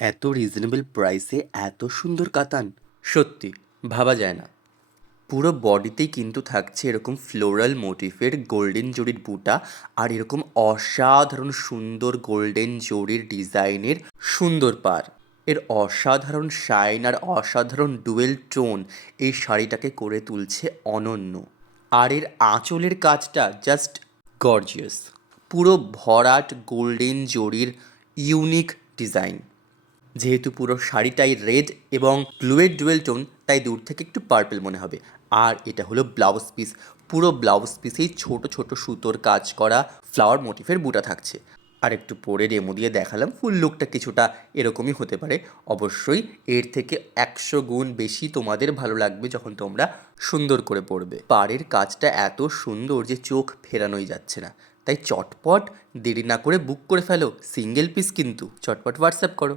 এত রিজনেবল প্রাইসে এত সুন্দর কাতান সত্যি ভাবা যায় না। পুরো বডিতেই কিন্তু থাকছে এরকম ফ্লোরাল মোটিফের গোল্ডেন জরির বুটা আর এরকম অসাধারণ সুন্দর গোল্ডেন জরির ডিজাইনের সুন্দর পার। এর অসাধারণ শাইন আর অসাধারণ ডুয়েল টোন এই শাড়িটাকে করে তুলছে অনন্য। আর এর আঁচলের কাজটা জাস্ট গর্জিয়াস, পুরো ভরাট গোল্ডেন জরির ইউনিক ডিজাইন। যেহেতু পুরো শাড়িটাই রেড এবং ব্লুয়ের ডুয়েল টোন, তাই দূর থেকে একটু পার্পল মনে হবে। আর এটা হলো ব্লাউজ পিস। পুরো ব্লাউজ পিসেই ছোট ছোট সুতোর কাজ করা ফ্লাওয়ার মোটিফের বুটা থাকছে। আর একটু পরে ডেমো দিয়ে দেখালাম ফুল লুকটা কিছুটা এরকমই হতে পারে। অবশ্যই এর থেকে 100 গুণ বেশি তোমাদের ভালো লাগবে যখন তোমরা সুন্দর করে পরবে। পাড়ের কাজটা এত সুন্দর যে চোখ ফেরানোই যাচ্ছে না। তাই চটপট দেরি না করে বুক করে ফেলো। সিঙ্গেল পিস কিন্তু, চটপট হোয়াটসঅ্যাপ করো।